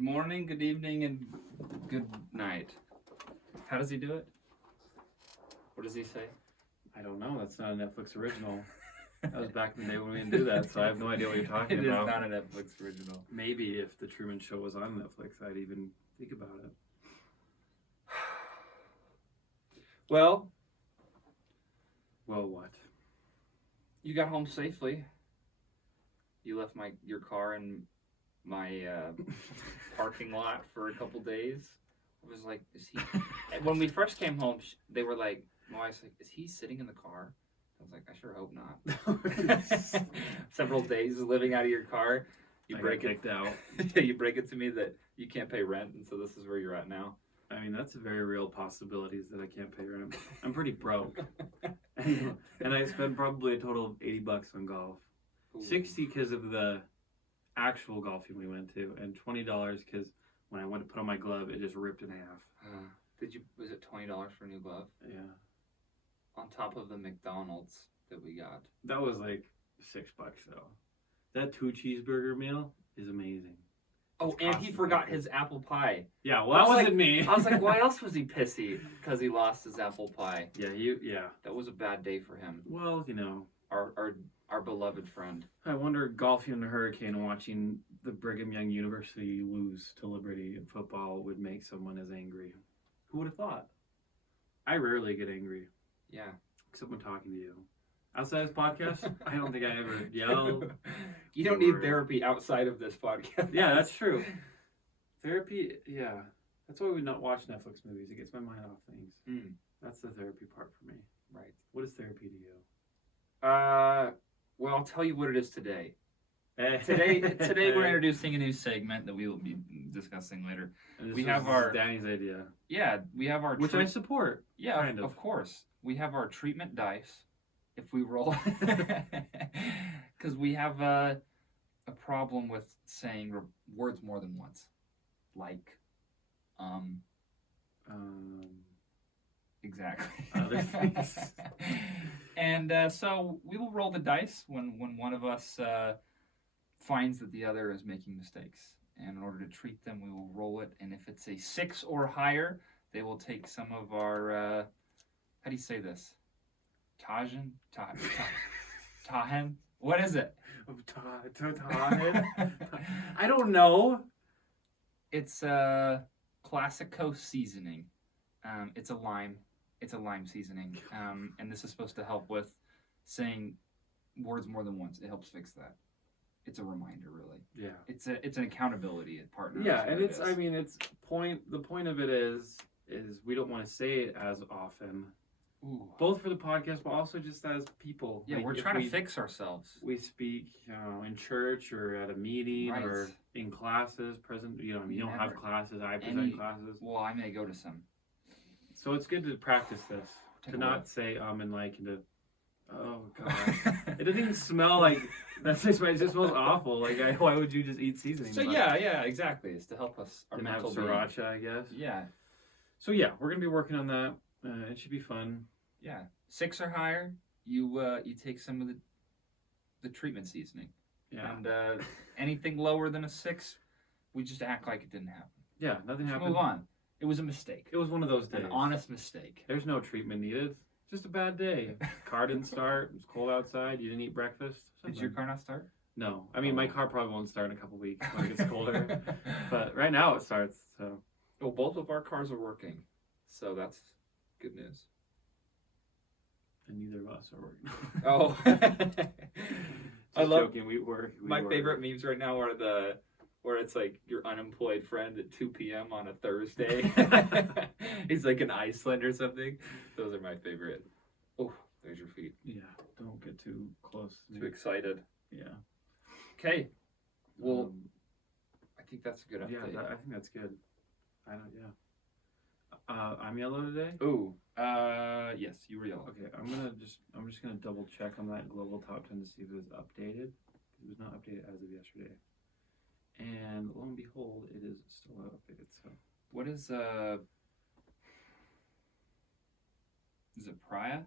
Good morning, good evening, and good night. How does he do it? What does he say? I don't know. That's not a Netflix original. That was back in the day when we didn't do that, so I have no idea what you're talking It about. is not a Netflix original. Maybe if the Truman Show was on Netflix, I'd even think about it. Well, what? you got home safely. You left your car in my parking lot for a couple days. I was like, is he... When we first came home, they were like, my wife's like, is he sitting in the car? I was like, I sure hope not. Several days living out of your car. You break it out. You break it to me that you can't pay rent, and so this is where you're at now. I mean, that's a very real possibilities that I can't pay rent. I'm pretty broke. and I spend probably a total of $80 on golf. Ooh. $60 because of the actual golfing we went to, and $20 because when I went to put on my glove, it just ripped in half. Was it $20 for a new glove? Yeah. On top of the McDonald's that we got. That was like $6 though. That 2 cheeseburger meal is amazing. Oh, and he forgot his apple pie. Yeah, well, that wasn't me. I was like, why else was he pissy? Because he lost his apple pie. Yeah. That was a bad day for him. Well, you know. Our beloved friend. I wonder, golfing in a hurricane and watching the Brigham Young University lose to Liberty in football would make someone as angry. Who would have thought? I rarely get angry. Yeah. Except when talking to you. Outside this podcast, I don't think I ever yell. You don't need therapy outside of this podcast. Yeah, that's true. Therapy, yeah. That's why we not watch Netflix movies. It gets my mind off things. That's the therapy part for me. Right. What is therapy to you? Well, I'll tell you what it is today. Today we're introducing a new segment that we will be discussing later. We have our Danny's idea. Yeah, we have our which I support. Yeah, kind of. Of course. We have our treatment dice. If we roll, because we have a problem with saying words more than once, like, exactly. Other things. And so we will roll the dice when one of us finds that the other is making mistakes. And in order to treat them, we will roll it. And if it's a 6 or higher, they will take some of our, how do you say this? Tahin? What is it? I don't know. It's Classico seasoning. It's a lime seasoning. And this is supposed to help with saying words more than once. It helps fix that. It's a reminder, really. Yeah. It's an accountability partner. Yeah, and the point of it is we don't want to say it as often. Ooh. Both for the podcast, but also just as people. Yeah, we're trying to fix ourselves. We speak, in church or at a meeting or in classes. You don't have classes. I present classes. Well, I may go to some. So it's good to practice this. To not say and like and to. Oh God! It doesn't even smell like. It just smells awful. Like, why would you just eat seasoning? So yeah, exactly. It's to help us. Our mental sriracha, I guess. Yeah. So yeah, we're gonna be working on that. It should be fun. Yeah, 6 or higher, you take some of the treatment seasoning. Yeah. And anything lower than a 6, we just act like it didn't happen. Yeah, nothing happened. Move on. It was a mistake. It was one of those days. An honest mistake. There's no treatment needed. Just a bad day. Car didn't start. It was cold outside. You didn't eat breakfast. Did your car not start? No. I mean, my car probably won't start in a couple weeks when it gets colder. But right now it starts. So. Well, both of our cars are working, so that's good news. And neither of us are working. Oh. I love joking. We work. My favorite memes right now are where it's like your unemployed friend at 2 p.m. on a Thursday. He's like in Iceland or something. Those are my favorite. Oh, there's your feet. Yeah, don't get too close. Too excited. Yeah. Okay. Well, I think that's a good update. Yeah, I think that's good. Yeah. I'm yellow today. Ooh. Yes, you were yellow. Okay, I'm just gonna double check on that global top 10 to see if it was updated. It was not updated as of yesterday. And lo and behold, it is still not updated. So, what is it Priya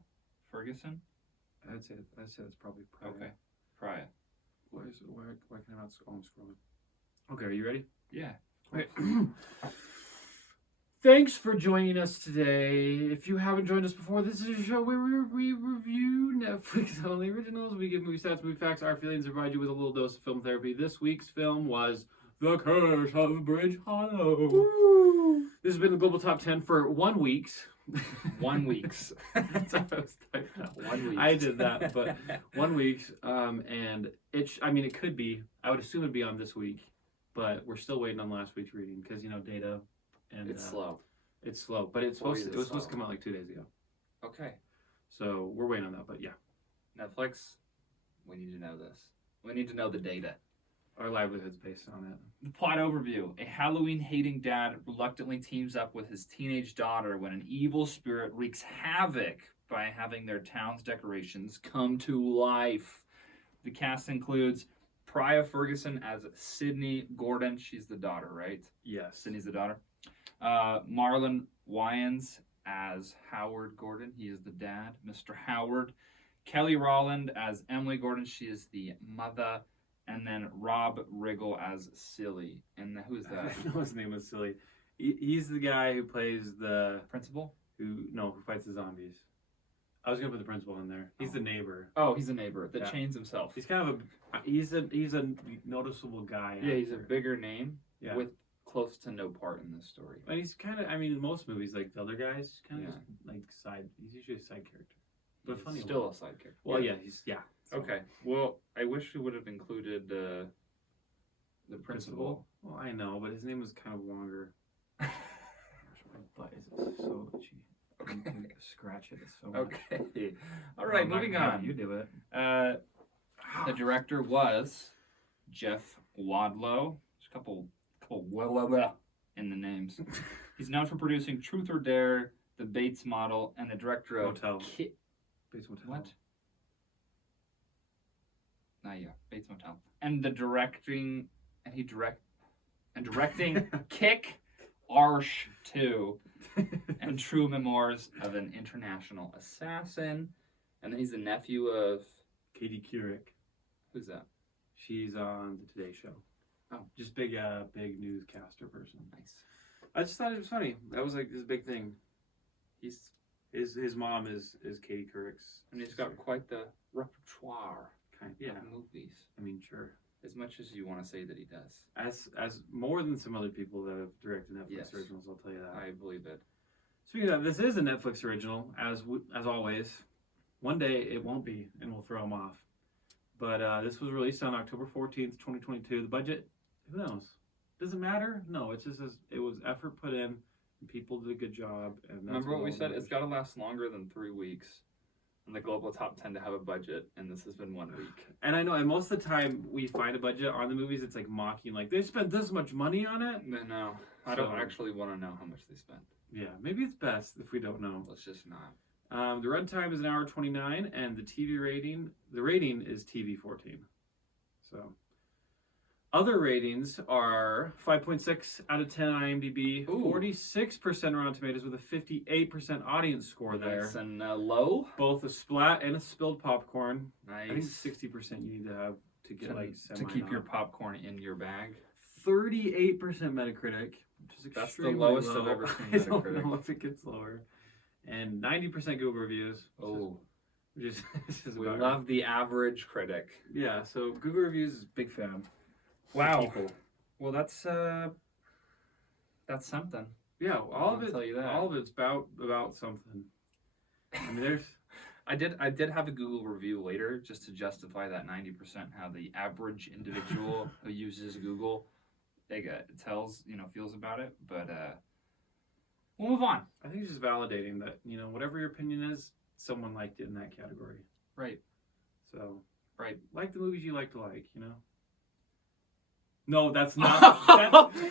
Ferguson? I'd say that's probably Priya. Okay, Priya. Why can I not? I'm scrolling. Okay, are you ready? Yeah, of Okay. Thanks for joining us today. If you haven't joined us before, this is a show where we review Netflix only originals. We give movie stats, movie facts, our feelings, and provide you with a little dose of film therapy. This week's film was The Curse of Bridge Hollow. Woo! This has been the Global Top 10 for 1 week. 1 weeks. That's how I was typing out. 1 week. I did that, but 1 week. And it could be, I would assume it'd be on this week, but we're still waiting on last week's reading because, data. And it's slow. It's slow, but it was supposed to come out like 2 days ago. Okay. So we're waiting on that, but yeah. Netflix, we need to know this. We need to know the data. Our livelihood's based on it. The plot overview. A Halloween-hating dad reluctantly teams up with his teenage daughter when an evil spirit wreaks havoc by having their town's decorations come to life. The cast includes Priya Ferguson as Sydney Gordon. She's the daughter, right? Yes. Sydney's the daughter. Marlon Wayans as Howard Gordon. He is the dad, Mr. Howard. Kelly Rowland as Emily Gordon. She is the mother. And then Rob Riggle as Silly. And who's that? I know his name was Silly. He's the guy who plays the principal? Who fights the zombies. I was gonna put the principal in there. He's the neighbor. Oh, he's a neighbor that chains himself. He's kind of he's a noticeable guy. Yeah, he's a bigger name. Yeah. With close to no part in this story. And he's kind of, in most movies, like the other guys, kind of just like side. He's usually a side character, but He's funny. Still a side character. Well, yeah, he's So. Okay. Well, I wish we would have included the principal. Well, I know, but his name was kind of longer. Gosh, my butt is so itchy. Okay. Scratch it so much. Okay. All right. Moving on. You do it. The director was Jeff Wadlow. There's a couple in the names. He's known for producing Truth or Dare, The Bates Model, and the director of Motel. Bates Motel. What? Bates Motel. And directing Kick Arsh 2 and True Memoirs of an International Assassin. And then he's the nephew of Katie Couric. Who's that? She's on the Today Show. Oh, just big newscaster person. Nice. I just thought it was funny. That was like this big thing. His mom is Katie Couric's, and he's got quite the repertoire of movies. Sure. As much as you want to say that he does. As more than some other people that have directed Netflix originals, I'll tell you that. I believe it. Speaking of that, this is a Netflix original, as always. One day it won't be, and we'll throw them off. But this was released on October 14th, 2022. The budget, who knows? Does it matter? No, it's just it was effort put in, and people did a good job. And that's remember what we said? It's got to last longer than 3 weeks. And the global top 10 to have a budget, and this has been 1 week. And I know, and most of the time we find a budget on the movies, it's like mocking, like they spent this much money on it. No, I don't actually want to know how much they spent. Yeah, maybe it's best if we don't know. Let's just not. The runtime is 1 hour 29, and the rating is TV 14. So, other ratings are 5.6 out of 10 on IMDb, 46% Rotten Tomatoes with a 58% audience score there. Nice and low. Both a splat and a spilled popcorn. Nice. I think 60% you need to have to get to keep your popcorn in your bag. 38% Metacritic, which is extremely That's the lowest low. I've ever seen I Metacritic. don't know if it gets lower. And 90% Google reviews. Which is we love the average critic. Yeah, so Google reviews is big fan. Wow. People. Well, that's something. Yeah, all of it's about something. I mean, there's. I did have a Google review later just to justify that 90%. How the average individual who uses Google, feels about it. But we'll move on. I think it's just validating that whatever your opinion is, someone liked it in that category. Right. So. Right. Like the movies you like to like. No, that's not.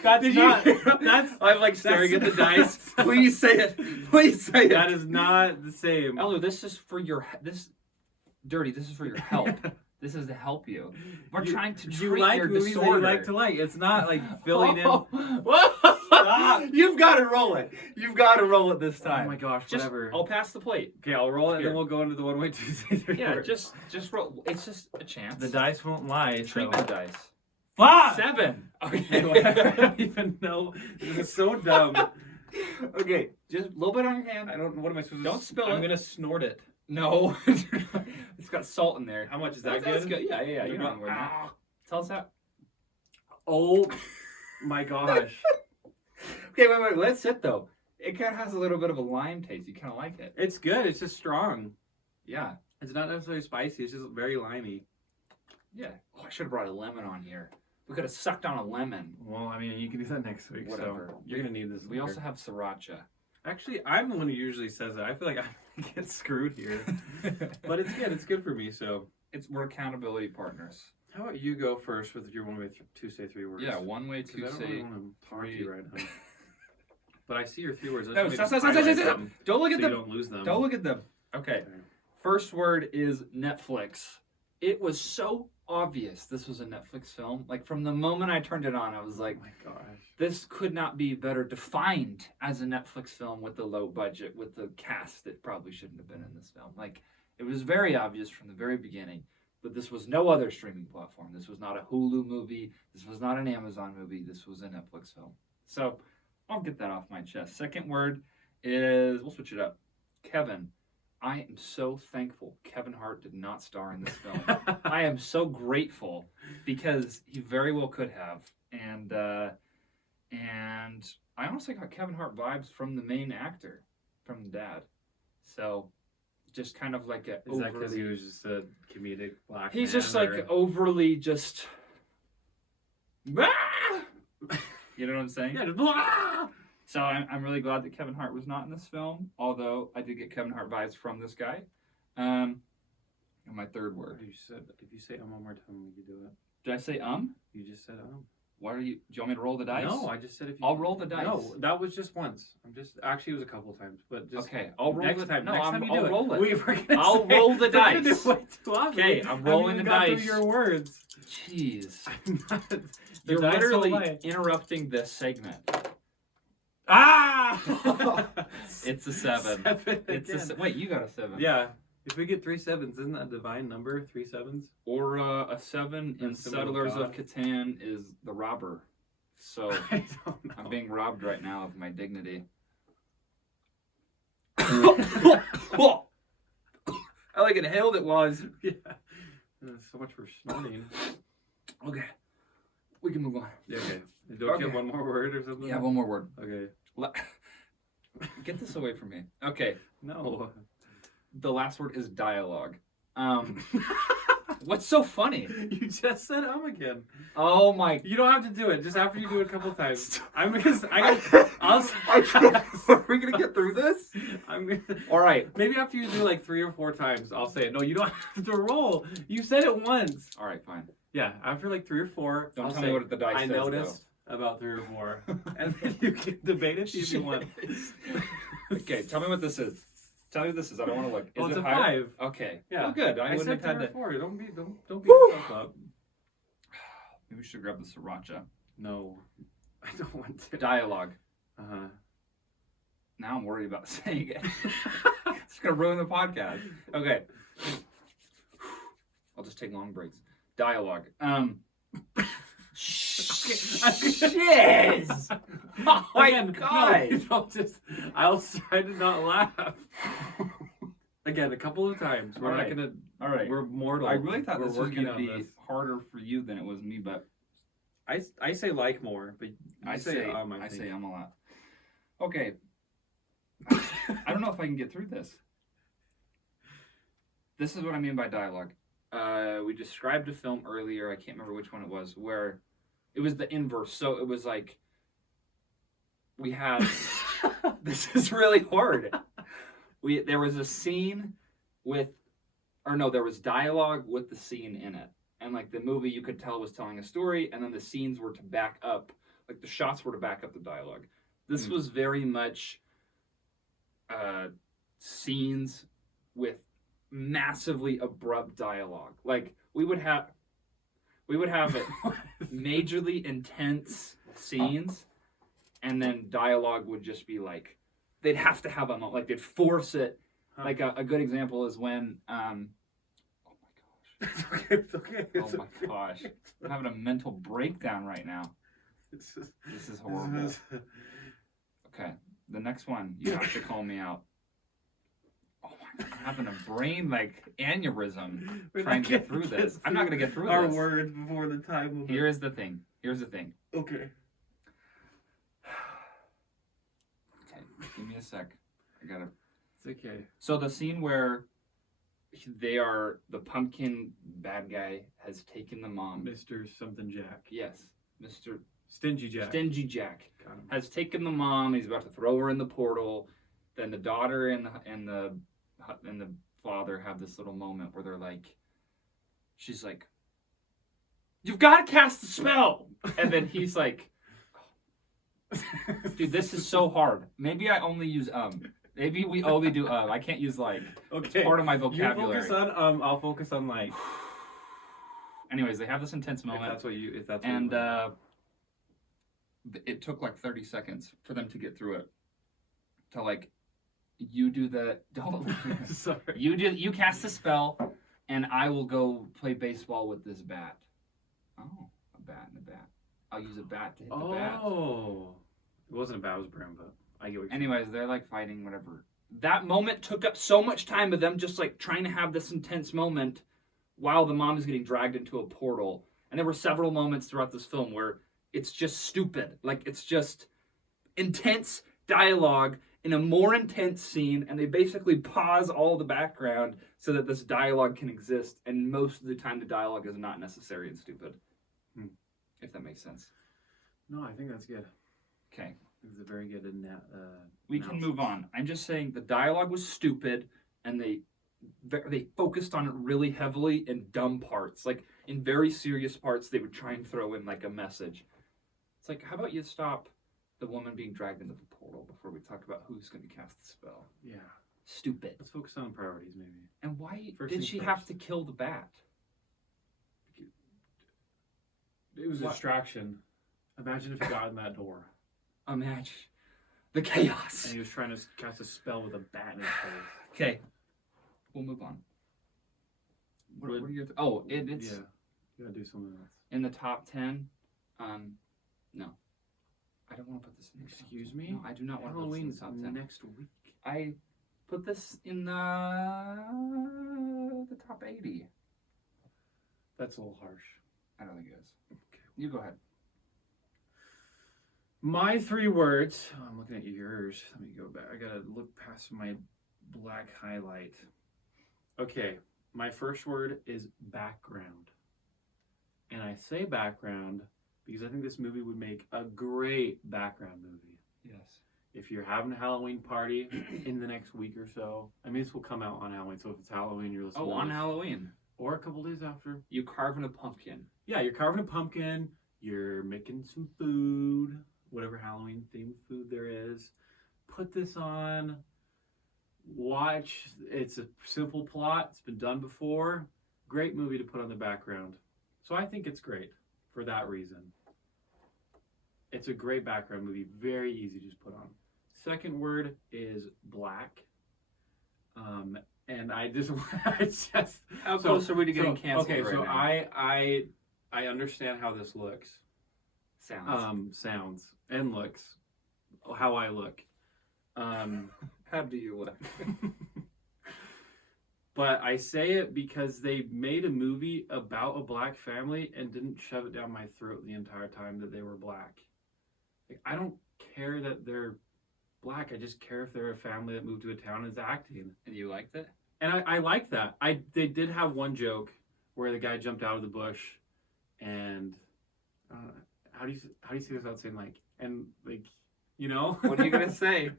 That's not. That's. I'm like staring at the dice. Please say it. Please say it. That is not the same. Elu, this is for your Dirty. This is for your help. This is to help you. We're trying to treat your disorder. That you like to like. It's not like filling in. Stop. You've got to roll it. You've got to roll it this time. Oh my gosh! Whatever. I'll pass the plate. Okay, I'll roll it, and then we'll go into the 1 way Tuesday. Yeah, just roll. It's just a chance. The dice won't lie. Treatment dice. Fuck! 7. Okay, whatever. I don't even know. This is so dumb. Okay, just a little bit on your hand. I don't. What am I supposed to? Don't spill I'm it. gonna snort it. No. It's got salt in there. How much is that That's good? Yeah. You know what I'm wearing that. Tell us how. Oh my gosh! Okay, wait. Let's sit though. It kind of has a little bit of a lime taste. You kind of like it. It's good. It's just strong. Yeah. It's not necessarily spicy. It's just very limey. Yeah. Oh, I should have brought a lemon on here. We could have sucked on a lemon. Well, I mean, you can do that next week. Whatever. So you're gonna need this. We also have sriracha. Actually, I'm the one who usually says that. I feel like I get screwed here, but it's good. It's good for me. So We're accountability partners. how about you go first with your 1 way 2 say 3 words? Yeah, 1 way 2 'Cause I don't say. really want to talk to you 3. right now. But I see your 3 words. No, Let's stop. maybe highlight Stop. them Don't look so at you them. don't lose them. Don't look at them. Okay. First word is Netflix. It was so obvious this was a Netflix film. Like from the moment I turned it on, I was like, Oh my gosh. this could not be better defined as a Netflix film with the low budget, with the cast that probably shouldn't have been in this film. Like it was very obvious from the very beginning that this was no other streaming platform. This was not a Hulu movie. This was not an Amazon movie. This was a Netflix film. So I'll get that off my chest. Second word is, we'll switch it up. Kevin. I am so thankful Kevin Hart did not star in this film. I am so grateful because he very well could have. And I honestly got Kevin Hart vibes from the main actor, from the dad. So just kind of like a Is that because he was just a comedic black he's man, just like or- overly just you know what I'm saying? Yeah, just blah! So I'm really glad that Kevin Hart was not in this film, although I did get Kevin Hart vibes from this guy. And my third word. If you say one more time, we can do it. Did I say You just said What are you? Do you want me to roll the dice? No, I just said if you. I'll roll the dice. No, that was just once. Actually, it was a couple times, but just Okay, I'll roll next the time. No, next I'm, time you I'll do roll it. We're gonna I'll say- roll the we're gonna do dice. way too often. Okay, I'm rolling the got through dice. your words. Jeez, I'm not, the you're dice will literally lie. interrupting this segment. Ah! It's a 7. It's a again. wait. You got a 7. Yeah. If we get 3 sevens, isn't that a divine number? 3 sevens? Or a 7 in That's the will of Settlers of God. Catan is the robber. So I don't know. I'm being robbed right now of my dignity. I like inhaled it was. Yeah. So much for snorting. Okay, we can move on. Yeah, okay. Don't you have Okay. one more word or something? Yeah, one more word. Okay. Get this away from me. Okay, No. the last word is dialogue. What's so funny? You just said again. Oh my! You don't have to do it. Just after you do it a couple times. I'm because Are we gonna get through this? I'm gonna. All right. Maybe after you do like 3 or 4 times, I'll say it. No, you don't have to roll. You said it once. All right, fine. Yeah, after like 3 or 4, Don't I'll tell say, me what the dice I says, noticed about 3 or 4, and then you can debate it if you want. Okay, tell me what this is. Tell me what this is. I don't want to look. Is Oh, it's it a higher? 5. Okay. Yeah. Well, good. I I wouldn't said have 3 had or to. 4. Don't beat Woo! yourself up. Maybe we should grab the sriracha. No, I don't want to. Dialogue. Uh huh. Now I'm worried about saying it. It's gonna ruin the podcast. Okay. I'll just take long breaks. Dialogue. Shiz! Oh my Again, god! No, don't just. I'll try to not laugh. Again, a couple of times. We're Alright. not gonna. All right. We're mortal. I really thought We're this was working gonna on be this. harder for you than it was me, but I say like more, but you I say say I I think. say I'm a lot. Okay. I don't know if I can get through this. This is what I mean by dialogue. We described a film earlier, I can't remember which one it was, where it was the inverse. So it was like we had this is really hard. There was a scene there was dialogue with the scene in it. And like the movie you could tell was telling a story, and then the scenes were to back up, like the shots were to back up the dialogue. This was very much scenes with massively abrupt dialogue. Like we would have it majorly intense scenes, and then dialogue would just be like they'd have to have like they'd force it. Huh. Like a good example is when oh my gosh, It's okay. It's okay. It's Oh my gosh. I'm having a mental breakdown right now. It's just, This is horrible. Okay, the next one, you have to call me out. Oh my god, I'm having a brain like aneurysm trying to get through this. I'm not gonna get through our this. words before the time of Here's the thing. Okay. Okay, give me a sec. I gotta. It's okay. So the scene where the pumpkin bad guy has taken the mom. Mr. Something Jack. Yes, Mr. Stingy Jack. Stingy Jack Got him. has taken the mom. He's about to throw her in the portal. Then the daughter and the father have this little moment where they're like, she's like, "You've got to cast the spell," and then he's like, "Dude, this is so hard. Maybe I only use Maybe we only do I can't use like. Okay. It's part of my You vocabulary." focus on I'll focus on like. Anyways, they have this intense moment. If that's what And you want. it took like 30 seconds for them to get through it. To like, you do the don't Sorry. you cast a spell, and I will go play baseball with this bat. Oh, a bat and a bat. I'll use a bat to hit the bat. Oh. It wasn't a bat, it was a brown, but I get what you're saying. Anyways, they're like fighting whatever. That moment took up so much time of them just like trying to have this intense moment while the mom is getting dragged into a portal. And there were several moments throughout this film where it's just stupid. Like, it's just intense dialogue in a more intense scene, and they basically pause all the background so that this dialogue can exist, and most of the time the dialogue is not necessary and stupid. If that makes sense. No, I think that's good. Okay. It's a very good We can move on. I'm just saying the dialogue was stupid, and they focused on it really heavily in dumb parts. Like, in very serious parts, they would try and throw in, like, a message. It's like, how about you stop the woman being dragged into the portal before we talk about who's going to cast the spell? Yeah. Stupid. Let's focus on priorities, maybe. And why First did things she first. have to kill the bat? It was a What? distraction. Imagine if he got in that door Imagine the chaos. and he was trying to cast a spell with a bat in his face. Okay. We'll move on. What are your... it's Yeah. You gotta do something else. in the top 10. No. I don't want to put this in the top Excuse 10. me? No, I do not want to put this in Halloween's the top 10. next week. I put this in the top 80. That's a little harsh. I don't think it is. Okay. You go ahead. My 3 words. Oh, I'm looking at yours. Let me go back. I gotta look past my black highlight. Okay. My first word is background. And I say background because I think this movie would make a great background movie. Yes. If you're having a Halloween party in the next week or so, I mean, this will come out on Halloween, so if it's Halloween, you're listening. Oh, on Halloween. Or a couple days after. You carving a pumpkin. Yeah, you're carving a pumpkin, you're making some food, whatever Halloween themed food there is. Put this on, watch. It's a simple plot, it's been done before. Great movie to put on the background. So I think it's great for that reason. It's a great background movie, very easy to just put on. Second word is black. And I just, it's just How close are we to getting canceled okay, right so now? I understand how this looks. Sounds. Sounds and looks. How I look. How do you look? But I say it because they made a movie about a black family and didn't shove it down my throat the entire time that they were black. Like, I don't care that they're black. I just care if they're a family that moved to a town and is acting. And you liked it? And I like that. They did have one joke where the guy jumped out of the bush, and how do you say this without saying like, and like, you know? What are you gonna say?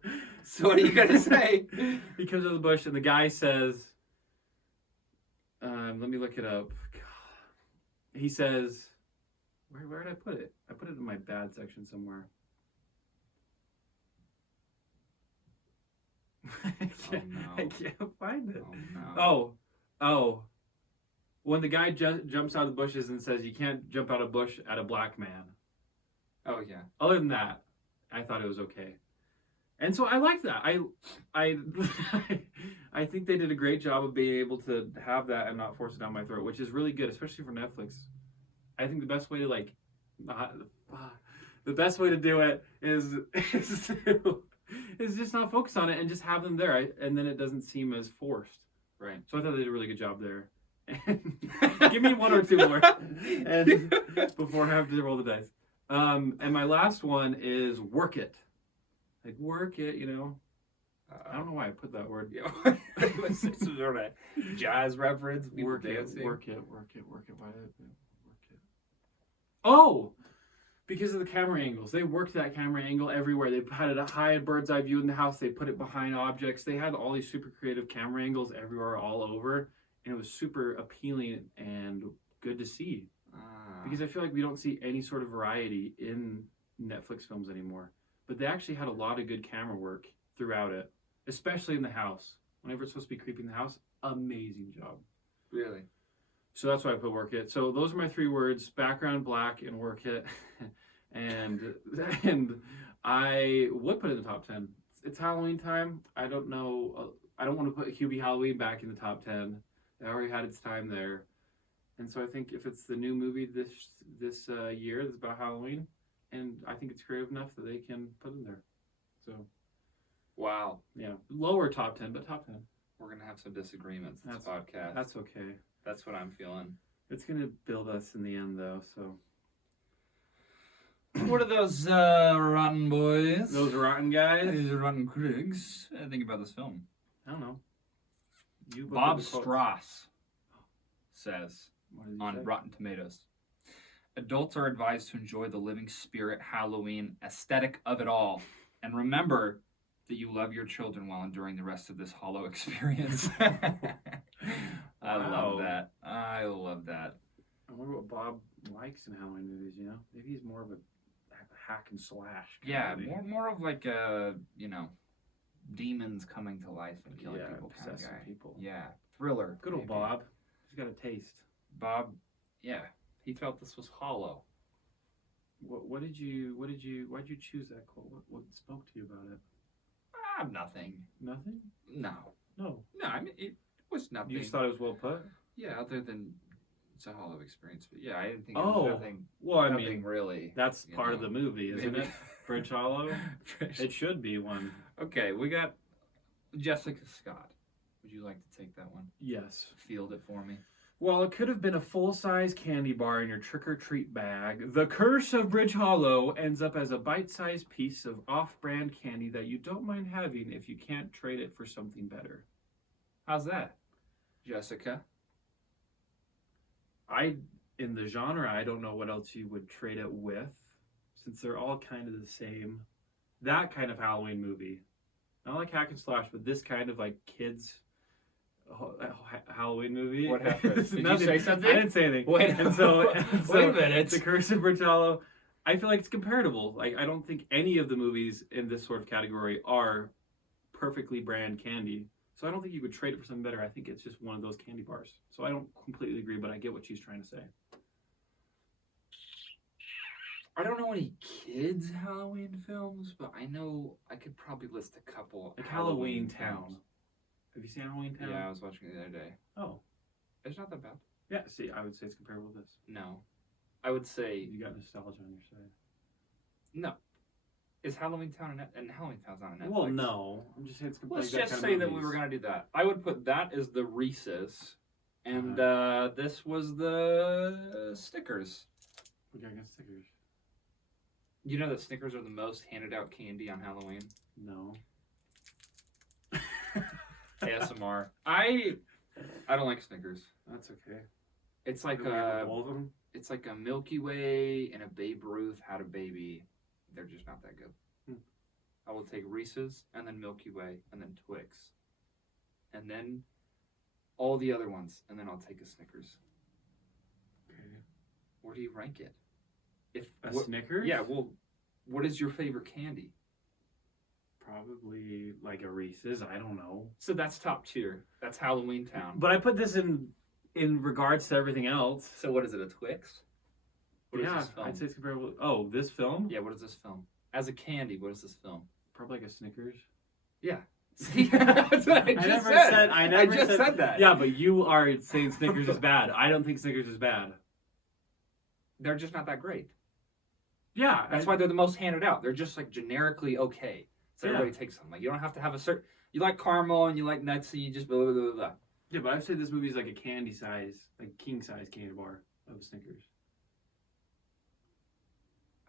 So what are you gonna say? He comes out of the bush and the guy says, let me look it up. He says, where did I put it? I put it in my bad section somewhere. I can't find it. Oh, no. Oh. When the guy jumps out of the bushes and says, you can't jump out of a bush at a black man. Oh, yeah. Other than that, I thought it was okay. And so I like that. I I think they did a great job of being able to have that and not force it down my throat, which is really good, especially for Netflix. I think the best way to the best way to do it is is just not focus on it and just have them there, and then it doesn't seem as forced. Right. So I thought they did a really good job there. Give me one or two more, and before I have to roll the dice. And my last one is work it. Like work it, you know. I don't know why I put that word. It's some sort of jazz reference. Work it, dancing. work it. Why did I work it? Oh, because of the camera angles. They worked that camera angle everywhere. They had it a high bird's eye view in the house. They put it behind objects. They had all these super creative camera angles everywhere, all over, and it was super appealing and good to see. Because I feel like we don't see any sort of variety in Netflix films anymore. But they actually had a lot of good camera work throughout it, especially in the house. Whenever it's supposed to be creepy in the house, amazing job. Really? So that's why I put work it. So those are my three words: background black and work it. and I would put it in the top 10. It's Halloween time. I don't know. I don't want to put Hubie Halloween back in the top 10. It already had its time there. And so I think if it's the new movie this year that's about Halloween, and I think it's creative enough that they can put in there. So, wow. Yeah, lower top 10, but top 10. We're gonna have some disagreements in this podcast. That's okay. That's what I'm feeling. It's gonna build us in the end, though. So, what are those rotten boys? those rotten guys. These are rotten critics. I think about this film. I don't know. Bob Strauss says What did he on say? Rotten Tomatoes, adults are advised to enjoy the living spirit Halloween aesthetic of it all, and remember that you love your children while enduring the rest of this hollow experience. I love that. I love that. I wonder what Bob likes in Halloween movies. You know, maybe he's more of a hack and slash. Yeah, movie. more of like a demons coming to life and killing people kind of possessing guy. people. Yeah, thriller. Good old maybe. Bob. He's got a taste. Bob, yeah, he felt this was hollow. Why'd you choose that quote? What spoke to you about it? Nothing. Nothing? No. No. I mean, it was nothing. You just thought it was well put? Yeah, other than it's a hollow experience. But yeah, I didn't think it Oh, was nothing. Well, I nothing mean, really. that's you part of know, the movie, isn't maybe. it? Bridge Hollow? It should be one. Okay, we got Jessica Scott. Would you like to take that one? Yes. Field it for me. Well, it could have been a full-size candy bar in your trick-or-treat bag. The Curse of Bridge Hollow ends up as a bite-sized piece of off-brand candy that you don't mind having if you can't trade it for something better. How's that, Jessica? In the genre, I don't know what else you would trade it with, since they're all kind of the same. That kind of Halloween movie. Not like hack and slash, but this kind of like kids Halloween movie. What happened? Did Nothing. you say something? I didn't say anything. Wait, and so wait a minute. The Curse of Bridge Hollow, I feel like it's comparable. Like, I don't think any of the movies in this sort of category are perfectly brand candy. So I don't think you would trade it for something better. I think it's just one of those candy bars. So I don't completely agree, but I get what she's trying to say. I don't know any kids Halloween films, but I know I could probably list a couple. Like Halloween films. Town. Have you seen Halloween Town? Yeah, I was watching it the other day. Oh. It's not that bad. Yeah, see, I would say it's comparable to this. No. I would say You got nostalgia on your side. no. Is Halloween Town and Halloween Town's not on Netflix? Well, no. I'm just saying it's Let's like just say that we were going to do that. I would put that as the Reese's, and this was the Snickers. We got against stickers. You know that Snickers are the most handed out candy on Halloween? No. ASMR. I don't like Snickers. That's okay. It's like all of them. it's like a Milky Way and a Babe Ruth had a baby. They're just not that good. I will take Reese's and then Milky Way and then Twix. And then all the other ones. And then I'll take a Snickers. Okay. Where do you rank it? Snickers? Yeah, well, what is your favorite candy? Probably like a Reese's. I don't know. So that's top tier. That's Halloween Town. But I put this in regards to everything else. So what is it, a Twix? What is Yeah, this film? I'd say it's comparable. Oh, this film? Yeah, what is this film? As a candy, what is this film? Probably like a Snickers. Yeah. See, that's what I just said. I just said that. Yeah, but you are saying Snickers is bad. I don't think Snickers is bad. They're just not that great. Yeah, That's why they're the most handed out. They're just like generically okay. So everybody takes them. Like you don't have to have a certain. You like caramel and you like nuts and you just blah blah blah blah. Yeah, but I'd say this movie is like a candy size, like king size candy bar of Snickers.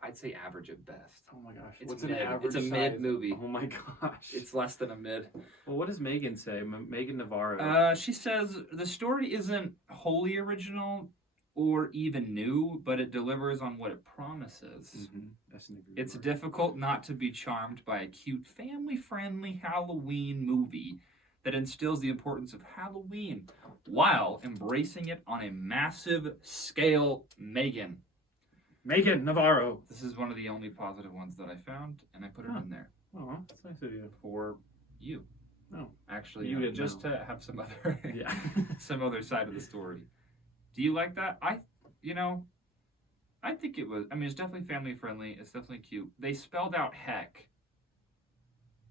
I'd say average at best. Oh my gosh, It's what's mid. an average? It's a mid movie. Oh my gosh, It's less than a mid. Well, what does Megan say? Megan Navarro. She says the story isn't wholly original or even new, but it delivers on what it promises. That's Snickers It's bar. difficult not to be charmed by a cute, family-friendly Halloween movie that instills the importance of Halloween while embracing it on a massive scale. Megan. Navarro. This is one of the only positive ones that I found, and I put it in there Oh, that's nice of you. for you. Oh. Actually, You didn't just know. to have some other Yeah. some other side of the story. Do you like that? I think it was. I mean, it's definitely family friendly. It's definitely cute. They spelled out heck.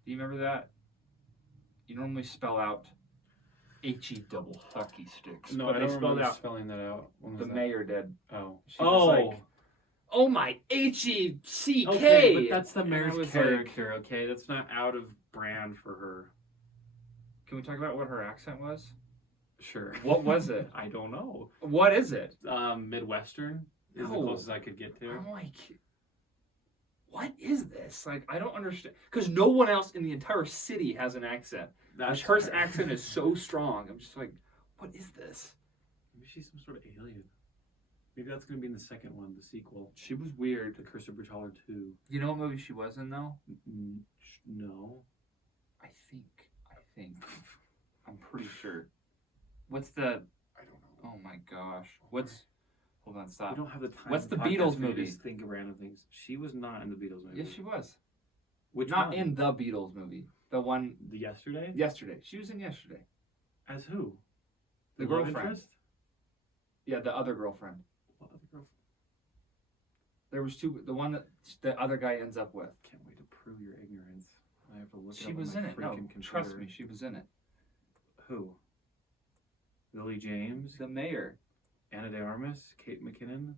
Do you remember that? You normally spell out H-E double hockey sticks. No, but I they don't spelled remember out. spelling that out. When The was that? mayor did. Oh. She was like, "Oh my H-E-C-K." Okay, but that's the And I mayor's was like, character. Okay, that's not out of brand for her. can we talk about what her accent was? Sure. What was it? I don't know. What is it? Midwestern is the No. closest I could get to. I'm like, what is this? Like, I don't understand. Because no one else in the entire city has an accent. That's Her her. accent is so strong. I'm just like, what is this? Maybe she's some sort of alien. Maybe that's going to be in the second one, the sequel. She was weird. The Curse of Bertaller 2. You know what movie she was in, though? No. I think. I'm pretty sure. What's the... I don't know. Oh, my gosh. What's... Hold on, We stop. don't have the time. What's on the podcast Beatles to movie? Just think of random things. She was not in the Beatles movie. Yes, she was. Which Not one? in the Beatles movie. The one The Yesterday? yesterday. She was in yesterday. As who? The love girlfriend. interest? Yeah, the other girlfriend. What other girlfriend? There was two. The one that the other guy ends up with. Can't wait to prove your ignorance. I have to look it She up was on in my it. No, freaking trust computer. me, she was in it. Who? Lily James, The mayor. Anna de Armas, Kate McKinnon.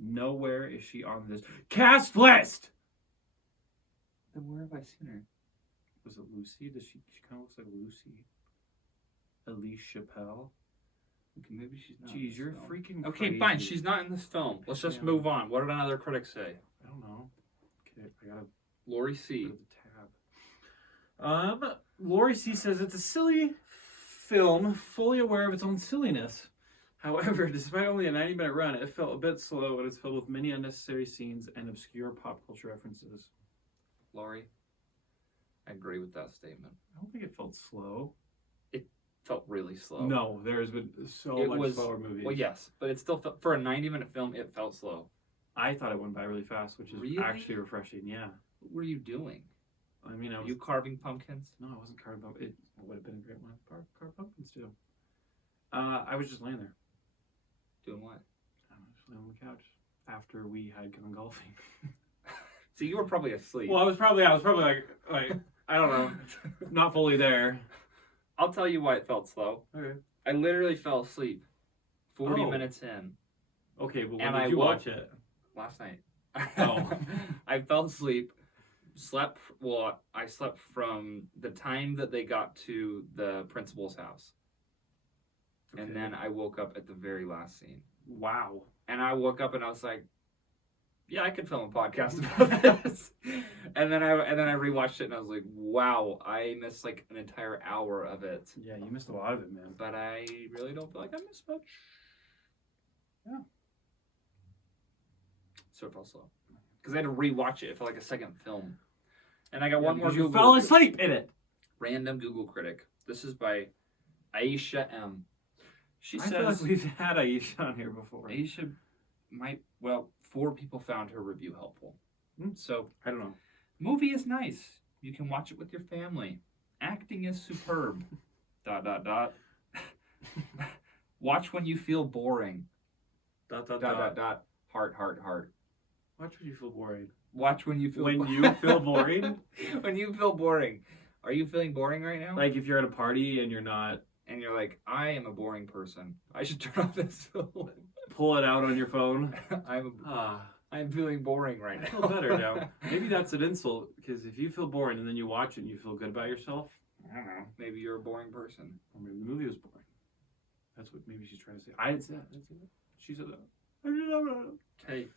Nowhere is she on this cast list. Then where have I seen her? Was it Lucy? Does she kind of looks like Lucy? Elise Chappelle. Okay, maybe she's not. in Jeez, this you're film. freaking Okay, crazy. fine. She's not in this film. Let's just Yeah. move on. What did another critic say? I don't know. Okay, I gotta Lori go C. to the tab. Lori C says it's a silly film, fully aware of its own silliness. However, despite only a 90-minute run, it felt a bit slow and it's filled with many unnecessary scenes and obscure pop culture references. Lori, I agree with that statement. I don't think it felt slow. Felt really slow. No, there's been so It much was- slower movies. Well, yes, but it still felt, for a 90-minute film, it felt slow. I thought it went by really fast, which is Really? actually refreshing. Yeah. What were you doing? I mean, I was... You carving pumpkins? No, I wasn't carving pumpkins. It would have been a great one. Carve pumpkins, too. I was just laying there. Doing what? I was just laying on the couch after we had gone golfing. So you were probably asleep. Well, I was probably like I don't know, not fully there. I'll tell you why it felt slow. Okay. I literally fell asleep 40 Oh. minutes in Okay, but when And did I you woke- watch it? last night. Oh. I fell asleep, slept. Well, I slept from the time that they got to the principal's house. And Okay. then I woke up at the very last scene. Wow. And I woke up and I was like, yeah, I could film a podcast about this. and then I rewatched it and I was like, wow, I missed like an entire hour of it. Yeah, you missed a lot of it, man. But I really don't feel like I missed much. Yeah. So it felt slow. Because I had to rewatch it. It felt like a second film. And I got one more Because you Google fell asleep in it. random Google critic. This is by Aisha M. She I feel like says we've had Aisha on here before. Aisha might, well, 4 people found her review helpful. So, I don't know. movie is nice. You can watch it with your family. Acting is superb. ... Watch when you feel boring. ... Heart. Watch when you feel boring. Watch when you feel When you feel boring? When you feel boring. Are you feeling boring right now? Like if you're at a party and you're not... And you're like, I am a boring person. I should turn off this film. Pull it out on your phone. I'm feeling boring right I now. feel better now. Maybe that's an insult, because if you feel boring and then you watch it and you feel good about yourself, I don't know. Maybe you're a boring person. or maybe the movie was boring. That's what maybe she's trying to say. I didn't say that. I didn't say that. She said that. I didn't know that. Hey,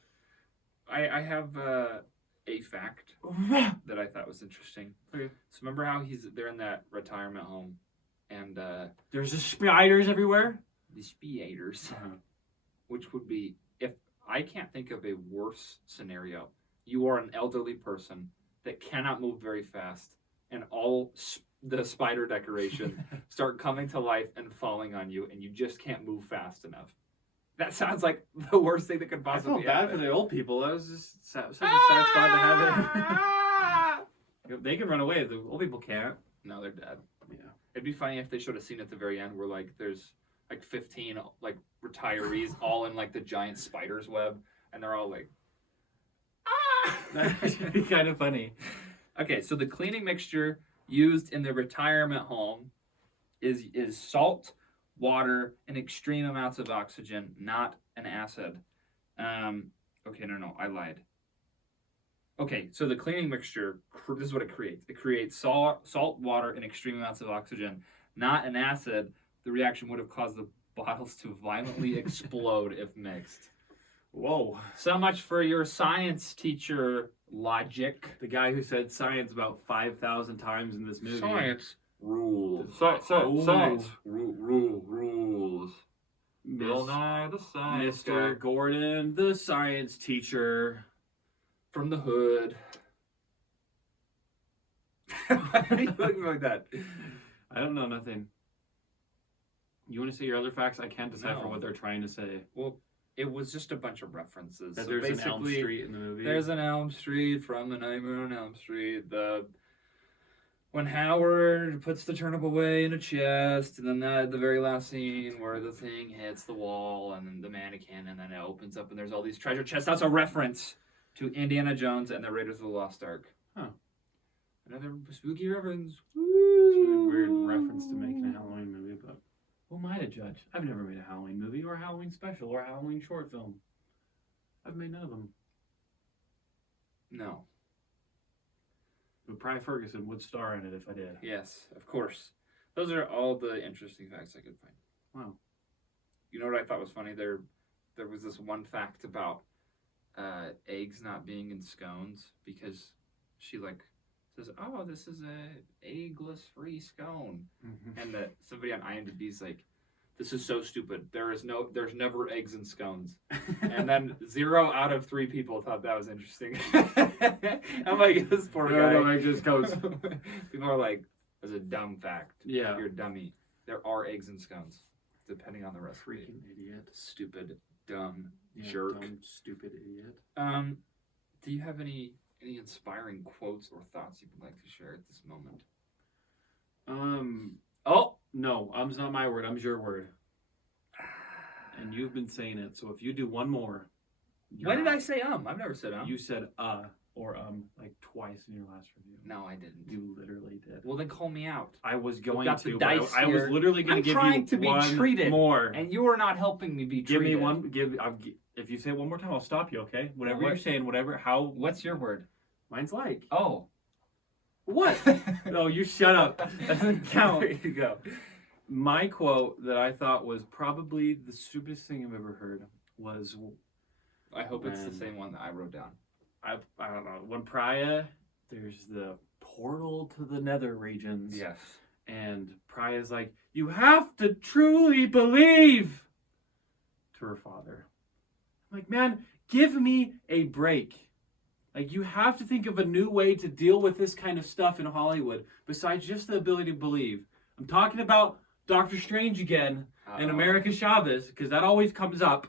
I have a fact that I thought was interesting. Okay. So remember how they're in that retirement home, and There's just spiders everywhere. the spiators, which would be, if I can't think of a worse scenario. You are an elderly person that cannot move very fast, and all the spider decoration start coming to life and falling on you, and you just can't move fast enough. That sounds like the worst thing that could I possibly felt bad happen. for the old people. That was just such a sad spot to have it. They can run away. The old people can't. No, they're dead. Yeah. It'd be funny if they showed a scene at the very end where like there's like 15 like retirees all in like the giant spider's web, and they're all like, That would be kind of funny. Okay, so the cleaning mixture used in the retirement home is salt, water, and extreme amounts of oxygen, not an acid. Okay, no, I lied. Okay, so the cleaning mixture, this is what it creates. It creates salt, water, and extreme amounts of oxygen, not an acid. The reaction would have caused the bottles to violently explode if mixed. Whoa. So much for your science teacher logic. The guy who said science about 5,000 times in this movie. Science rules. Oh. Science rules. Bill Miss- Nye the Science Mr. Guy. Gordon, the science teacher. From the hood. Why are you looking like that? I don't know nothing. You want to say your other facts? I can't decipher No. what they're trying to say. Well, it was just a bunch of references. That So there's an Elm basically, Street in the movie. There's an Elm Street from the Nightmare on Elm Street. When Howard puts the turnip away in a chest, and then the very last scene where the thing hits the wall and then the mannequin, and then it opens up and there's all these treasure chests. That's a reference to Indiana Jones and the Raiders of the Lost Ark. Huh. Another spooky reference. It's a really weird reference to make in a Halloween movie, but who am I to judge? I've never made a Halloween movie or a Halloween special or a Halloween short film. I've made none of them. No. But Pry Ferguson would star in it if I did. Yes, of course. Those are all the interesting facts I could find. Wow. You know what I thought was funny? There was this one fact about eggs not being in scones because she like says, "Oh, this is a eggless free scone," and that somebody on IMDb's like, "This is so stupid. There's never eggs in scones," and then 0 out of 3 people thought that was interesting. I'm like, this poor guy. No, it just goes. People are like, "That's a dumb fact. Yeah. You're a dummy. There are eggs in scones, depending on the recipe." Freaking idiot. Stupid, dumb Yeah, jerk. Dumb, stupid idiot. Do you have any inspiring quotes or thoughts you would like to share at this moment? Oh no, um's not my word. Um's your word, and you've been saying it. So if you do one more, When did I say I've never said You said or like twice in your last review. No, I didn't. You literally did. Well, then call me out. I was going got the to. But dice I was here. literally going I'm to give trying you to be one treated, more. And you are not helping me be Give treated. me one. If you say it one more time, I'll stop you. Okay. Whatever What? you're saying, whatever. How? What's your word? Mine's like. Oh. What? No, you shut up. That doesn't count. There you go. My quote that I thought was probably the stupidest thing I've ever heard was, I hope it's the Man. same one that I wrote down. I don't know, when Priya, there's the portal to the nether regions. Yes. And Priya's like, you have to truly believe to her father. I'm like, man, give me a break. Like, you have to think of a new way to deal with this kind of stuff in Hollywood besides just the ability to believe. I'm talking about Doctor Strange again and America Chavez, because that always comes up.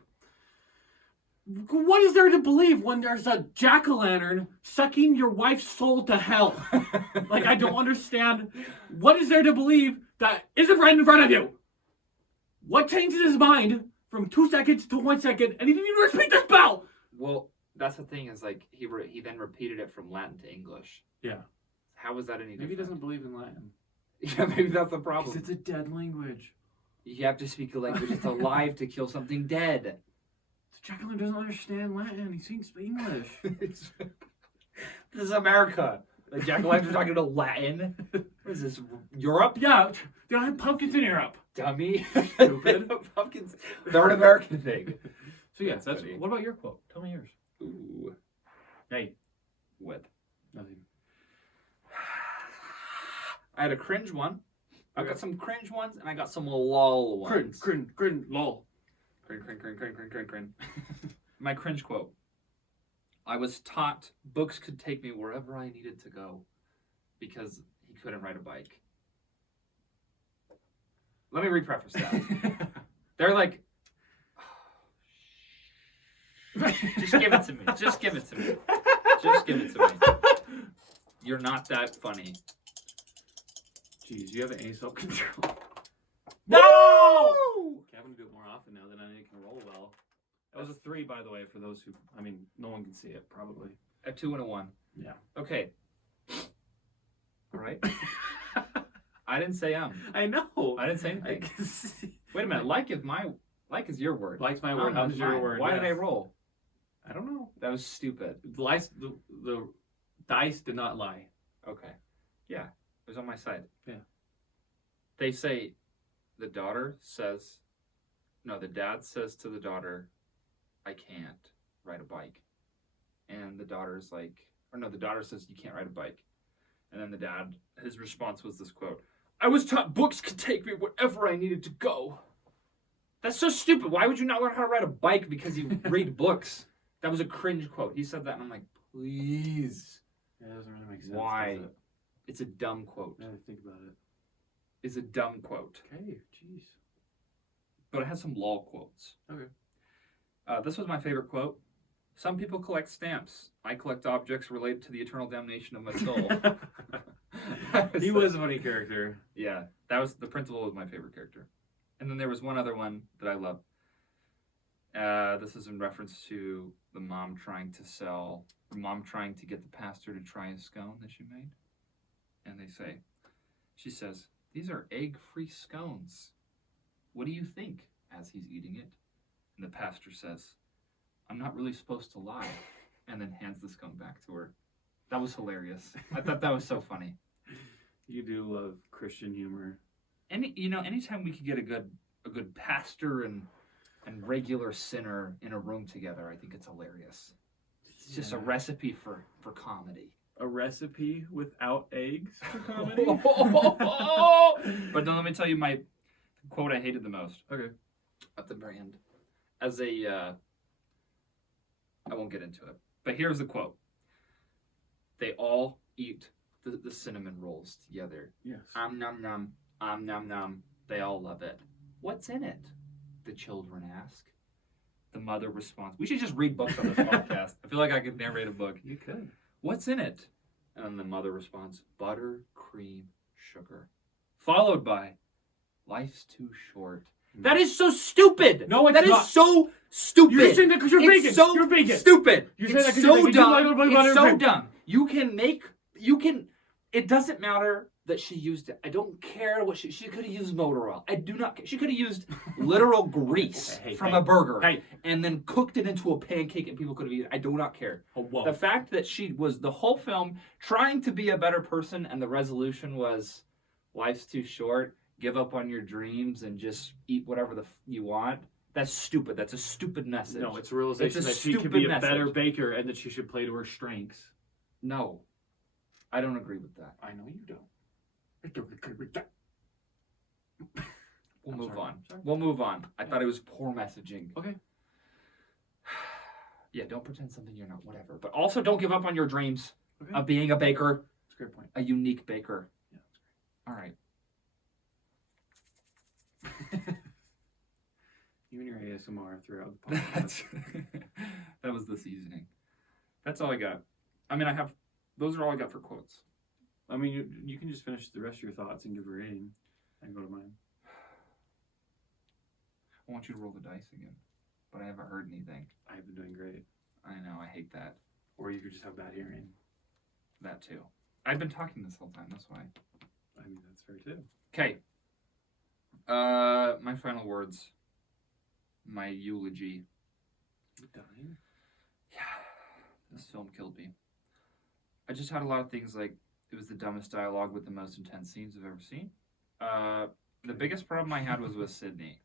What is there to believe when there's a jack-o'-lantern sucking your wife's soul to hell? Like, I don't understand. What is there to believe that isn't right in front of you? What changes his mind from 2 seconds to 1 second, and he didn't even repeat the spell? Well, That's the thing is like he then repeated it from Latin to English. Yeah. How was that any Maybe he different? doesn't believe in Latin. Yeah, maybe that's the Because problem. it's a dead language. You have to speak a language that's alive to kill something dead. Jacqueline doesn't understand Latin. He speaks English. This is America. Like Jack O'Lanterns talking to Latin. What is this? Europe? Yeah, they don't have pumpkins in Europe. Dummy. Stupid. Pumpkins. They're an American thing. So yes, that's. funny. What about your quote? Tell me yours. Ooh. Hey, What? nothing. I had a cringe one. I've Okay. got some cringe ones and I got some lol ones. Crin, lol. Crin. My cringe quote. I was taught books could take me wherever I needed to go because he couldn't ride a bike. Let me repreface that. They're like, just give it to me. Just give it to me. Just give it to me. You're not that funny. Jeez, you have any self-control. No! Okay, I'm gonna do it more often now that I can roll well. That was a 3, by the way, for those who. I mean, no one can see it, probably. A 2 and a 1. Yeah. Okay. All right. I didn't say I know. I didn't say I anything. can see. Wait a minute. Like is your word. Like's my word. How How's is your word? Why did I Yes. roll? I don't know. That was stupid. The dice did not lie. Okay. Yeah. It was on my side. Yeah. They say the dad says to the daughter, I can't ride a bike. And the daughter's like, the daughter says you can't ride a bike. And then the dad, his response was this quote, I was taught books could take me wherever I needed to go. That's so stupid. Why would you not learn how to ride a bike because you read books? That was a cringe quote. He said that and I'm like, please. Yeah, it doesn't really make sense. Why? Does it? It's a dumb quote. Now that I think about it. It's a dumb quote. Okay, jeez. But it has some lol quotes. Okay. This was my favorite quote. Some people collect stamps. I collect objects related to the eternal damnation of my soul. He was a funny character. Yeah, that was the principal was my favorite character. And then there was one other one that I loved. This is in reference to the mom trying to get the pastor to try a scone that she made. And she says, these are egg-free scones. What do you think? As he's eating it. And the pastor says, I'm not really supposed to lie. And then hands the scone back to her. That was hilarious. I thought that was so funny. You do love Christian humor. Anytime we could get a good pastor and regular sinner in a room together, I think it's hilarious. It's just a recipe for comedy. A recipe without eggs for comedy? But then let me tell you my quote I hated the most. Okay. At the very end. I won't get into it. But here's the quote. They all eat the cinnamon rolls together. Yes. Nom nom. They all love it. What's in it? The children ask. The mother responds. We should just read books on this podcast. I feel like I could narrate a book. You could. What's in it? And then the mother responds, butter, cream, sugar. Followed by, life's too short. That is so stupid. No, it's not. That is so stupid. You're saying that because you're vegan. It's so you're vegan. stupid. You're saying that It's 'cause you're so vegan. dumb. It's It's so dumb. It doesn't matter that she used it. I don't care what she could have used motor oil. I do not care. She could have used literal grease from a burger and then cooked it into a pancake and people could have eaten it. I do not care. Oh, whoa. The fact that she was the whole film trying to be a better person and the resolution was life's too short, give up on your dreams and just eat whatever you want. That's stupid. That's a stupid message. No, it's a realization It's a that she could stupid be a message. better baker and that she should play to her strengths. No. I don't agree with that. I know you don't. We'll I'm move sorry. on. Sorry. We'll move on. I thought it was poor messaging. Okay. Yeah, don't pretend something you're not, whatever. But also don't give up on your dreams Okay. of being a baker, That's a great point. a unique baker. Yeah, All right. You and your ASMR throughout the podcast. That was the seasoning. That's all I got. I mean, those are all I got for quotes. I mean, you can just finish the rest of your thoughts and give a rating. I can go to mine. I want you to roll the dice again, but I haven't heard anything. I've been doing great. I know, I hate that. Or you could just have bad hearing. That too. I've been talking this whole time, that's why. I mean, that's fair too. Okay. My final words. My eulogy. You dying? Yeah. This film killed me. I just had a lot of things like, it was the dumbest dialogue with the most intense scenes I've ever seen. The biggest problem I had was with Sydney.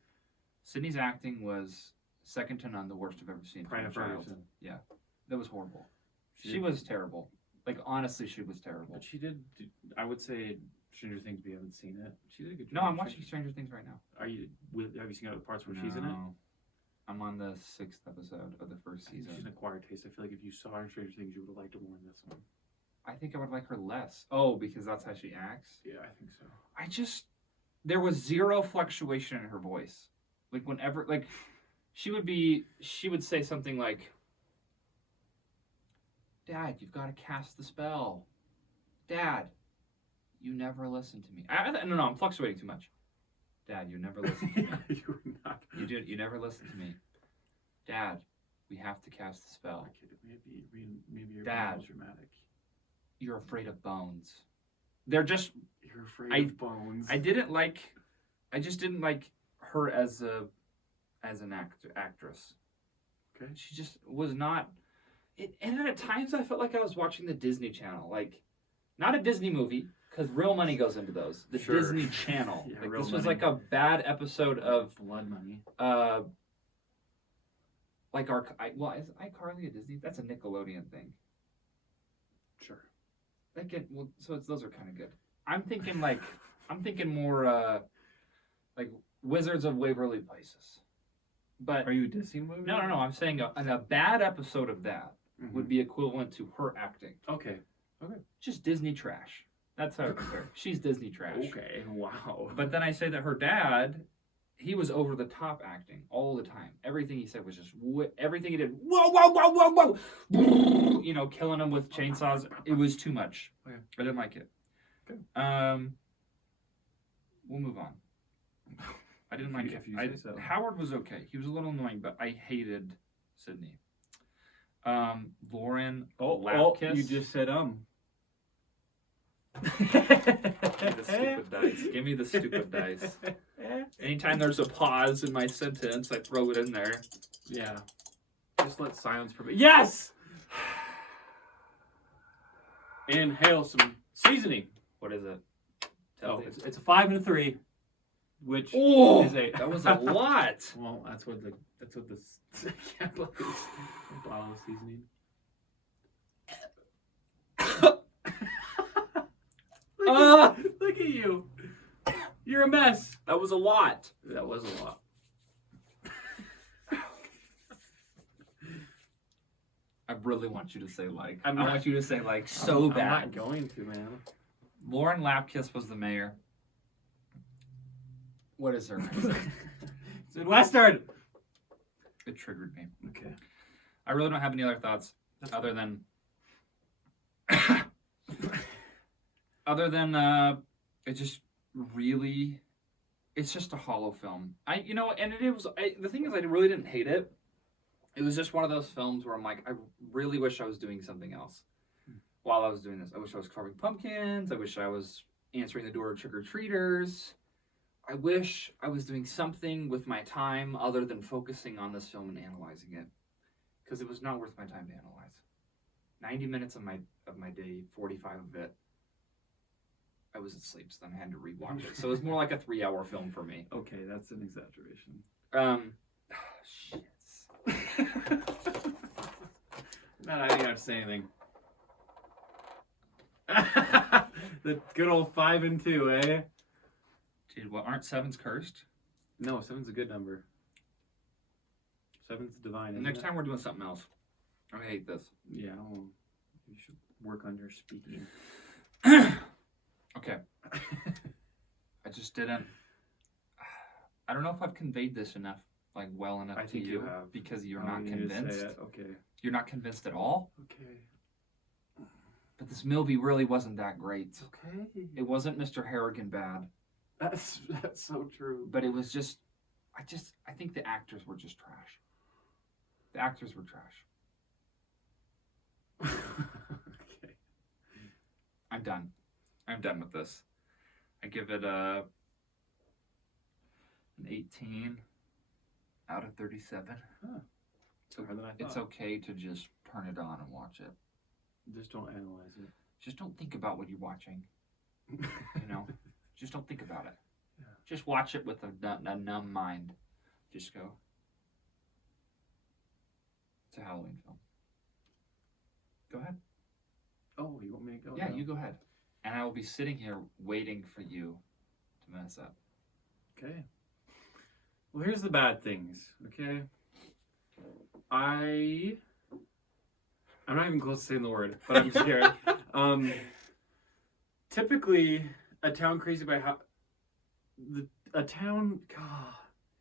Sydney's acting was second to none the worst I've ever seen. Bryna Ferguson. Yeah. That was horrible. She was terrible. Like, honestly, she was terrible. But she did, I would say, Stranger Things, we haven't seen it. She did a good job. No, I'm watching Stranger Things right now. Have you seen other parts where she's in it? I'm on the 6th episode of the first season. She's an acquired taste. I feel like if you saw her in Stranger Things, you would have liked her more in this one. I think I would like her less. Oh, because that's how she acts? Yeah, I think so. There was zero fluctuation in her voice. Like, whenever, like, she would say something like, Dad, you've got to cast the spell. Dad, you never listen to me. No, I'm fluctuating too much. Dad, you never listen to me. You're not. You never listen to me. Dad, we have to cast the spell. Okay, maybe you're Dad, dramatic. You're afraid of bones. They're just. You're afraid of bones. I just didn't like her as an actress. Okay. She just was not. And at times I felt like I was watching the Disney Channel, like not a Disney movie because real money goes into those. The Disney Channel. Yeah, like, real this was money. like a bad episode of Blood Money. Like is iCarly a Disney? That's a Nickelodeon thing. Sure. Those are kind of good. I'm thinking more like Wizards of Waverly Places. But are you a Disney movie? No. I'm saying a bad episode of that would be equivalent to her acting. Okay. Just Disney trash. That's how I compare. She's Disney trash. Okay. Wow. But then I say that her dad, he was over the top acting all the time. Everything he said was just everything he did. Whoa! You know, killing him with chainsaws. It was too much. Okay. I didn't like it. Okay. We'll move on. I didn't like it. If you say so. Howard was okay. He was a little annoying, but I hated Sydney. Lauren Lapkus. You just said Give me the stupid dice. Anytime there's a pause in my sentence, I throw it in there. Yeah. Just let silence prevail. Yes! Inhale some seasoning. What is it? It's a 5 and a 3. Which is that was a lot. Well, that's what the I can't believe this bottle of seasoning. Look at you. You're a mess. That was a lot. That was a lot. I really want you to say like. I want you to say like so bad. I'm not going to, man. Lauren Lapkus was the mayor. What is her name? Sid Western. It triggered me. Okay. I really don't have any other thoughts other than it just really, it's just a hollow film. The thing is, I really didn't hate it. It was just one of those films where I'm like, I really wish I was doing something else while I was doing this. I wish I was carving pumpkins. I wish I was answering the door of trick-or-treaters. I wish I was doing something with my time other than focusing on this film and analyzing it, because it was not worth my time to analyze. 90 minutes of my day, 45 of it, I was asleep, so then I had to rewatch it. So it was more like a 3-hour film for me. Okay, that's an exaggeration. Shit. Man, I didn't have to say anything. The good old 5 and 2, eh? Dude, what, aren't 7s cursed? No, 7's a good number. 7's divine. Isn't Next it? time we're doing something else. I hate this. Yeah, well, you should work on your speaking. Okay. I just didn't. I don't know if I've conveyed this enough, like well enough I to think you have. because you're I not need to say convinced. it. Okay. You're not convinced at all. Okay. But this movie really wasn't that great. Okay. It wasn't Mr. Harrigan bad. That's so true. But it was just, I think the actors were just trash. The actors were trash. I'm done. I'm done with this. I give it an 18 out of 37. Huh. So Higher than I it's thought. okay to just turn it on and watch it. Just don't analyze it. Just don't think about what you're watching. You know, just don't think about it. Yeah. Just watch it with a numb mind. Just go. It's a Halloween film. Go ahead. Oh, you want me to go? Yeah, now? you go ahead. And I will be sitting here waiting for you to mess up. Okay. Well, here's the bad things, okay? I'm not even close to saying the word, but I'm scared. Typically, a town crazy by a town, God,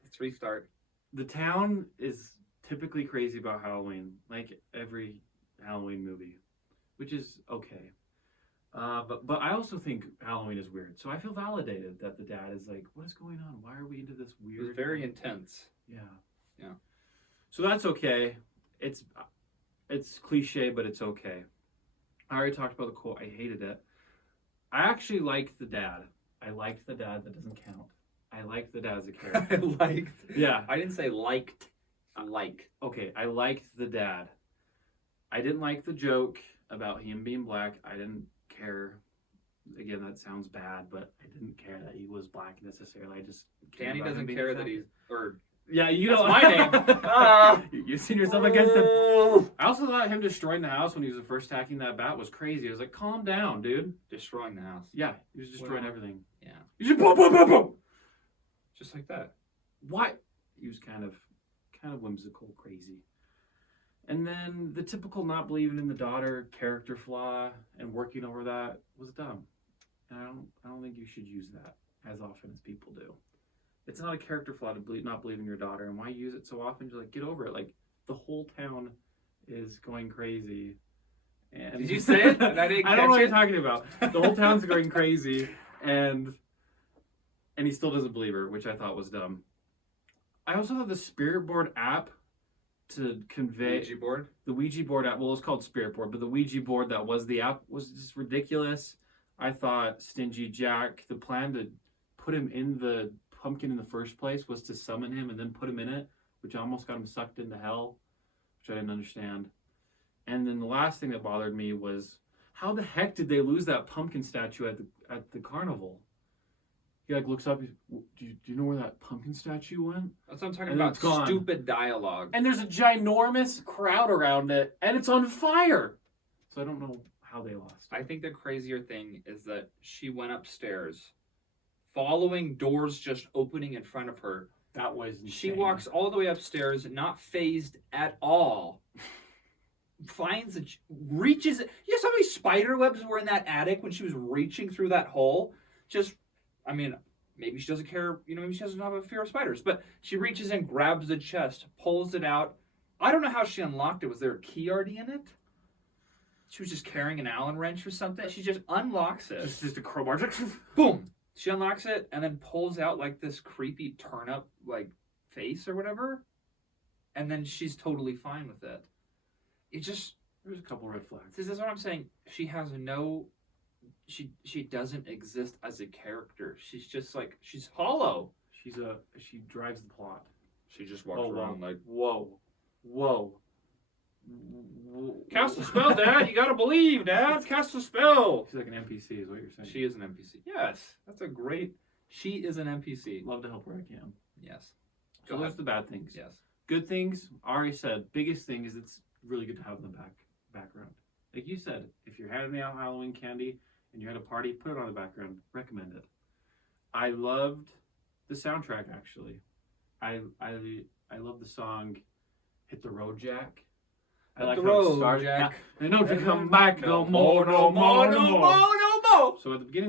Let's restart. the town is typically crazy about Halloween, like every Halloween movie, which is okay. But I also think Halloween is weird, so I feel validated that the dad is like, what is going on? Why are we into this It weird? was very intense. Yeah. Yeah. So that's okay. It's cliche, but it's okay. I already talked about the quote. I hated it. I actually liked the dad. I liked the dad. That doesn't count. I liked the dad as a character. Liked. Yeah. I didn't say liked. Like. Okay. I liked the dad. I didn't like the joke about him being black. I didn't care. Again, that sounds bad, but I didn't care that he was black necessarily. I just cared Danny about him doesn't being care black. that he's or Yeah, you That's know my name. Ah. You've seen yourself against him. I also thought him destroying the house when he was first attacking that bat was crazy. I was like, calm down, dude. destroying the house. Yeah, he was destroying Well, everything. Yeah. He just boom, boom, boom, boom. Just like that. Why? He was kind of whimsical, crazy. And then the typical not believing in the daughter character flaw and working over that was dumb. And I don't think you should use that as often as people do. It's not a character flaw to not believe in your daughter, and why use it so often? Just like get over it. Like the whole town is going crazy. And Did you say it? And I didn't I don't know what catch you're talking about. The whole town's going crazy, and he still doesn't believe her, which I thought was dumb. I also thought the Spirit Board app to convey Ouija board. the Ouija board app. Well, it was called Spirit Board, but the Ouija board that was the app was just ridiculous. I thought Stingy Jack, the plan to put him in the pumpkin in the first place was to summon him and then put him in it, which almost got him sucked into hell, which I didn't understand. And then the last thing that bothered me was how the heck did they lose that pumpkin statue at the carnival? He like looks up. Do you know where that pumpkin statue went? That's what I'm talking And then about. it's gone. Stupid dialogue. And there's a ginormous crowd around it, and it's on fire. So I don't know how they lost. I think the crazier thing is that she went upstairs, following doors just opening in front of her. That was insane. She walks all the way upstairs, not phased at all. Reaches. You know how many spider webs were in that attic when she was reaching through that hole? Maybe she doesn't care. Maybe she doesn't have a fear of spiders. But she reaches in, grabs the chest, pulls it out. I don't know how she unlocked it. Was there a key already in it? She was just carrying an Allen wrench or something. She just unlocks it. Just a crowbar. Boom. She unlocks it and then pulls out like this creepy turnip like face or whatever. And then she's totally fine with it. It just There's a couple red flags. this is what I'm saying. She has no she doesn't exist as a character. She's just like she's hollow. She drives the plot. She just Whoa. Cast a spell, Dad. You gotta believe, Dad. Cast a spell. She's like an NPC, is what you're saying. She is an NPC. Yes, that's a great. She is an NPC. Love to help where I can. Yes. So Go those are ahead. the bad things. Yes. Good things, I already said. Biggest thing is it's really good to have in the background. Like you said, if you're handing out Halloween candy and you're at a party, put it on the background. Recommend it. I loved the soundtrack actually. I love the song "Hit the Road, Jack." I Hit like the how it road, starts. Jack. And don't you come back no more. No more. So at the beginning.